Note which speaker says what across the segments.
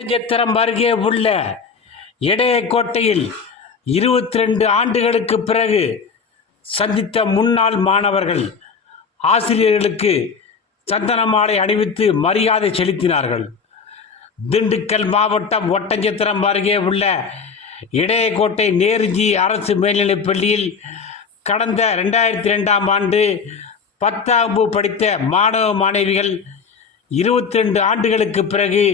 Speaker 1: நட்சத்திரம் அருகே உள்ள இடையக்கோட்டையில் இருபத்தி ரெண்டு ஆண்டுகளுக்கு பிறகு சந்தித்த முன்னாள் மாணவர்கள் ஆசிரியர்களுக்கு சந்தன மாலை அணிவித்து மரியாதை செலுத்தினார்கள். திண்டுக்கல் மாவட்டம் ஒட்டஞ்சத்திரம் அருகே உள்ள இடையக்கோட்டை நேருஜி அரசு மேல்நிலைப் பள்ளியில் கடந்த ரெண்டாயிரத்தி ரெண்டாம் ஆண்டு பத்தாம் வகுப்பு படித்த மாணவ மாணவிகள் இருபத்தி ரெண்டு ஆண்டுகளுக்கு பிறகு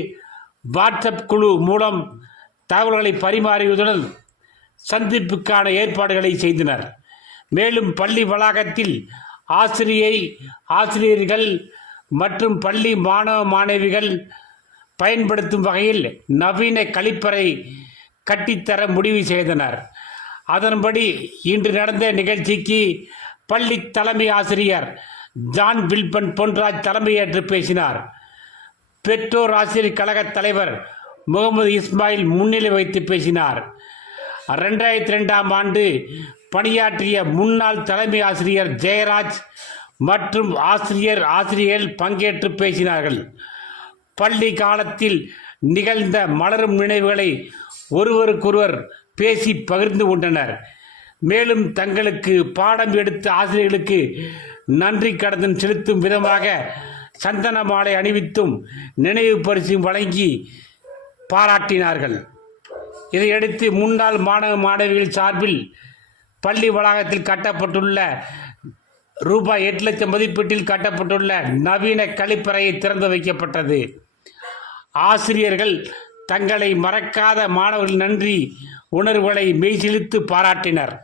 Speaker 1: வாட்ஸ்அப் குழு மூலம் தகவல்களை பரிமாறியதுடன் சந்திப்புக்கான ஏற்பாடுகளை செய்தனர். மேலும் பள்ளி வளாகத்தில் ஆசிரியை ஆசிரியர்கள் மற்றும் பள்ளி மாணவ மாணவிகள் பயன்படுத்தும் வகையில் நவீன கழிப்பறை கட்டித்தர முடிவு செய்தனர். அதன்படி இன்று நடந்த நிகழ்ச்சிக்கு பள்ளி தலைமை ஆசிரியர் ஜான் வில்பன் பொன்ராஜ் தலைமையேற்று பேசினார். பெற்றோர் ஆசிரியர் கழக தலைவர் முகமது இஸ்மாயில் முன்னிலை வைத்து பேசினார். ரெண்டாயிரத்தி ரெண்டாம் ஆண்டு பணியாற்றிய முன்னாள் தலைமை ஆசிரியர் ஜெயராஜ் மற்றும் ஆசிரியர் ஆசிரியர்கள் பங்கேற்று பேசினார்கள். பள்ளி காலத்தில் நிகழ்ந்த மலரும் நினைவுகளை ஒருவருக்கொருவர் பேசி பகிர்ந்து கொண்டனர். மேலும் தங்களுக்கு பாடம் எடுத்த ஆசிரியர்களுக்கு நன்றி கடன் செலுத்தும் விதமாக சந்தன மாலை அணிவித்தும் நினைவு பரிசும் வழங்கி பாராட்டினார்கள். இதையடுத்து முன்னாள் மாணவ மாணவிகள் சார்பில் பள்ளி வளாகத்தில் கட்டப்பட்டுள்ள ரூபாய் எட்டு லட்சம் மதிப்பீட்டில் கட்டப்பட்டுள்ள நவீன கழிப்பறையை திறந்து வைக்கப்பட்டது. ஆசிரியர்கள் தங்களை மறக்காத மாணவர்கள் நன்றி உணர்வுகளை மெய்சிலித்து பாராட்டினர்.